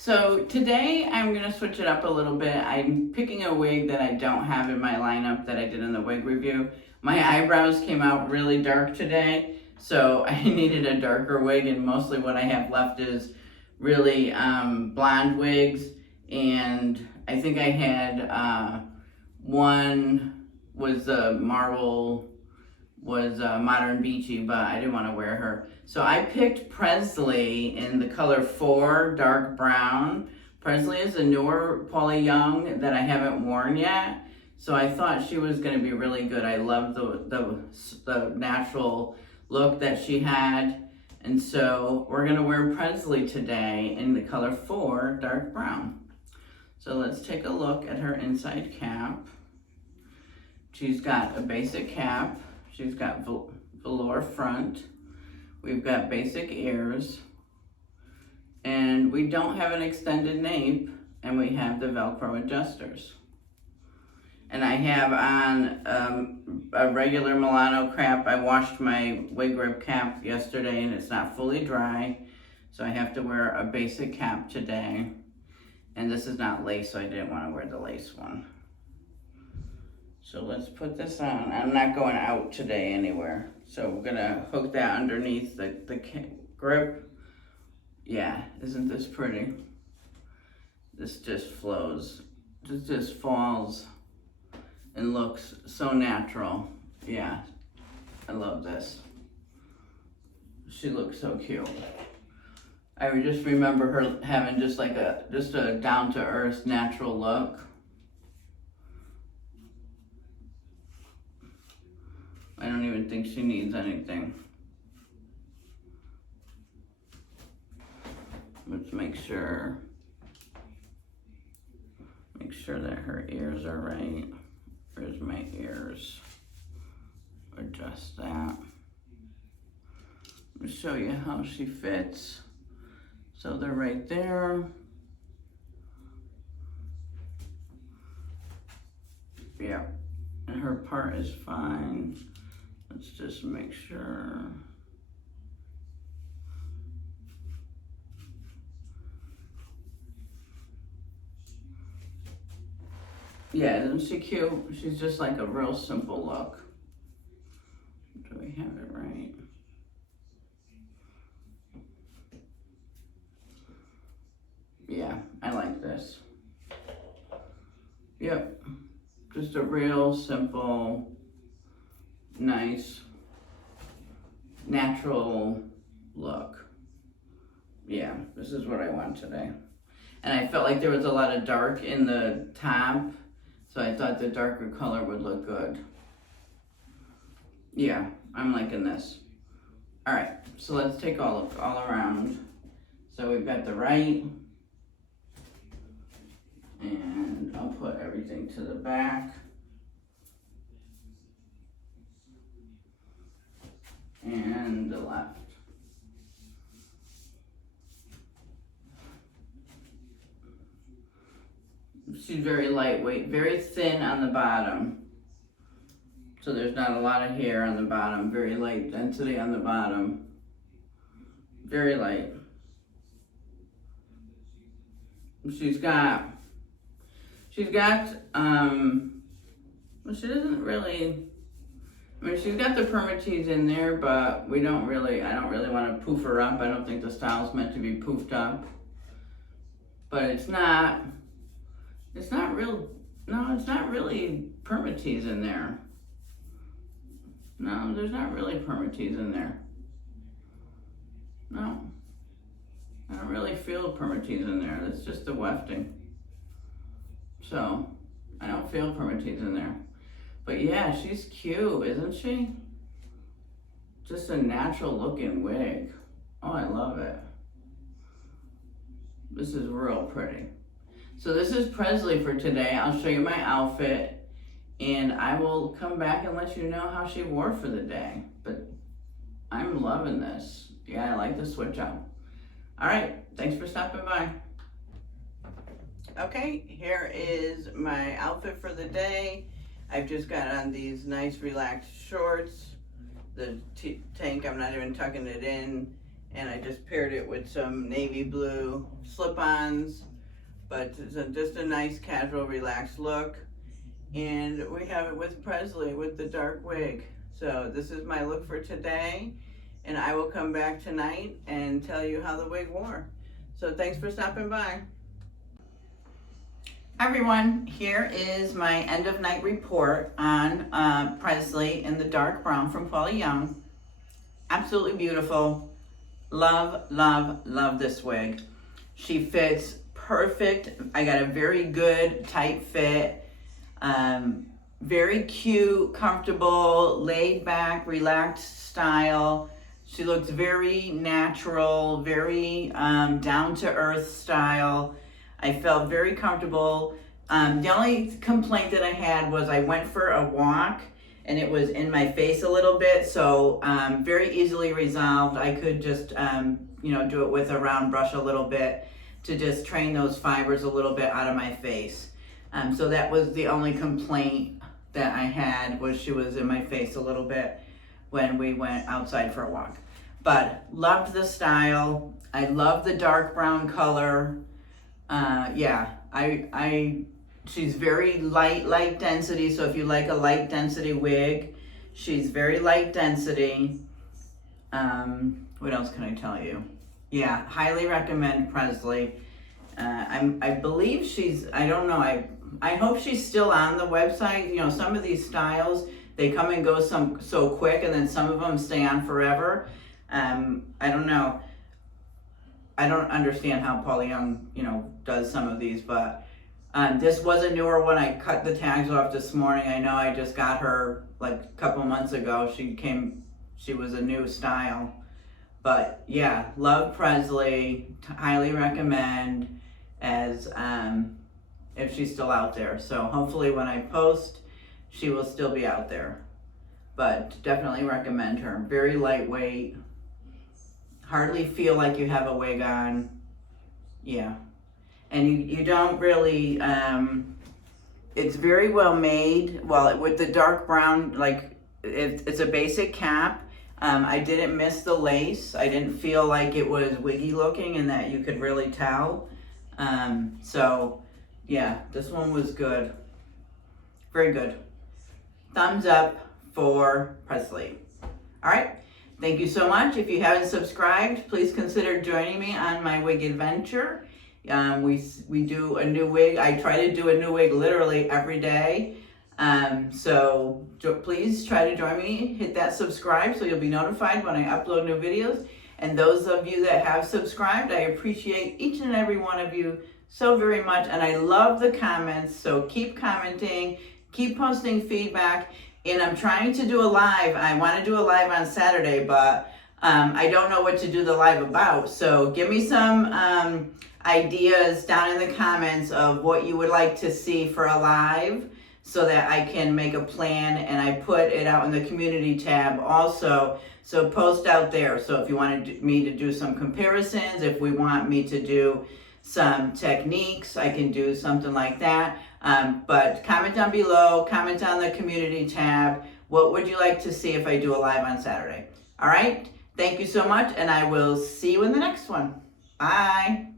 So today I'm gonna switch it up a little bit. I'm picking a wig that I don't have in my lineup that I did in the wig review. My eyebrows came out really dark today, so I needed a darker wig, and mostly what I have left is really blonde wigs. And I think I had one was marble, was Modern Beachy, but I didn't want to wear her. So I picked Presley in the color 4, dark brown. Presley is a newer Paula Young that I haven't worn yet. So I thought she was going to be really good. I love the natural look that she had. And so we're going to wear Presley today in the color 4, dark brown. So let's take a look at her inside cap. She's got a basic cap. She's got velour front. We've got basic ears. And we don't have an extended nape, and we have the Velcro adjusters. And I have on a regular Milano cap. I washed my wig rib cap yesterday and it's not fully dry. So I have to wear a basic cap today. And this is not lace, so I didn't want to wear the lace one. So let's put this on. I'm not going out today anywhere. So we're gonna hook that underneath the grip. Yeah, isn't this pretty? This just flows. This just falls and looks so natural. Yeah, I love this. She looks so cute. I just remember her having just a down-to-earth natural look. I don't even think she needs anything. Let's make sure that her ears are right. Where's my ears? Adjust that. Let me show you how she fits. So they're right there. Yeah, and her part is fine. Let's just make sure. Yeah, isn't she cute? She's just like a real simple look. Do we have it right? Yeah, I like this. Yep, just a real simple, nice, natural look. Yeah, this is what I want today. And I felt like there was a lot of dark in the top, so I thought the darker color would look good. Yeah, I'm liking this. All right, so let's take a look all around. So we've got the right, and I'll put everything to the back. And the left. She's very lightweight, very thin on the bottom. So there's not a lot of hair on the bottom, very light density on the bottom. Very light. She's got, well, she doesn't really, I mean, she's got the permatease in there, but I don't really want to poof her up. I don't think the style's meant to be poofed up. But it's not really permatease in there. No, there's not really permatease in there. No. I don't really feel permatease in there. That's just the wefting. So, I don't feel permatease in there. But yeah, she's cute, isn't she? Just a natural looking wig. Oh, I love it. This is real pretty. So this is Presley for today. I'll show you my outfit and I will come back and let you know how she wore for the day. But I'm loving this. Yeah, I like the switch up. All right, thanks for stopping by. Okay, here is my outfit for the day. I've just got on these nice relaxed shorts. The tank, I'm not even tucking it in. and I just paired it with some navy blue slip-ons, but it's just a nice casual relaxed look. And we have it with Presley with the dark wig. So this is my look for today, and I will come back tonight and tell you how the wig wore. So thanks for stopping by. Hi everyone, here is my end of night report on Presley in the dark brown from Paula Young. Absolutely beautiful. Love, love, love this wig. She fits perfect. I got a very good tight fit. Very cute, comfortable, laid back, relaxed style. She looks very natural, very down to earth style. I felt very comfortable. The only complaint that I had was I went for a walk and it was in my face a little bit, so very easily resolved. I could just do it with a round brush a little bit to just train those fibers a little bit out of my face. So that was the only complaint that I had, was she was in my face a little bit when we went outside for a walk. But loved the style. I love the dark brown color. She's very light density. So if you like a light density wig, she's very light density. What else can I tell you? Yeah, highly recommend Presley. I believe she's, I don't know, I hope she's still on the website. You know, some of these styles, they come and go so quick, and then some of them stay on forever. I don't know. I don't understand how Paula Young, does some of these, but this was a newer one. I cut the tags off this morning. I know I just got her like a couple months ago. She was a new style. But yeah, love Presley, highly recommend, as if she's still out there. So hopefully when I post, she will still be out there. But definitely recommend her. Very lightweight, hardly feel like you have a wig on. Yeah, and you don't really, it's very well made. Well, with the dark brown, like it's a basic cap. I didn't miss the lace. I didn't feel like it was wiggy looking and that you could really tell. So yeah, this one was good. Very good. Thumbs up for Presley. All right. Thank you so much. If you haven't subscribed, please consider joining me on my wig adventure. We do a new wig. I try to do a new wig literally every day. So please try to join me. Hit that subscribe so you'll be notified when I upload new videos. And those of you that have subscribed, I appreciate each and every one of you so very much. And I love the comments. So keep commenting, keep posting feedback. And I'm trying to do a live. I want to do a live on Saturday, but I don't know what to do the live about. So give me some ideas down in the comments of what you would like to see for a live, so that I can make a plan, and I put it out in the community tab also. So post out there. So if you want me to do some comparisons, if we want me to do some techniques, I can do something like that. But comment down below, comment on the community tab. What would you like to see if I do a live on Saturday? All right. Thank you so much, and I will see you in the next one. Bye.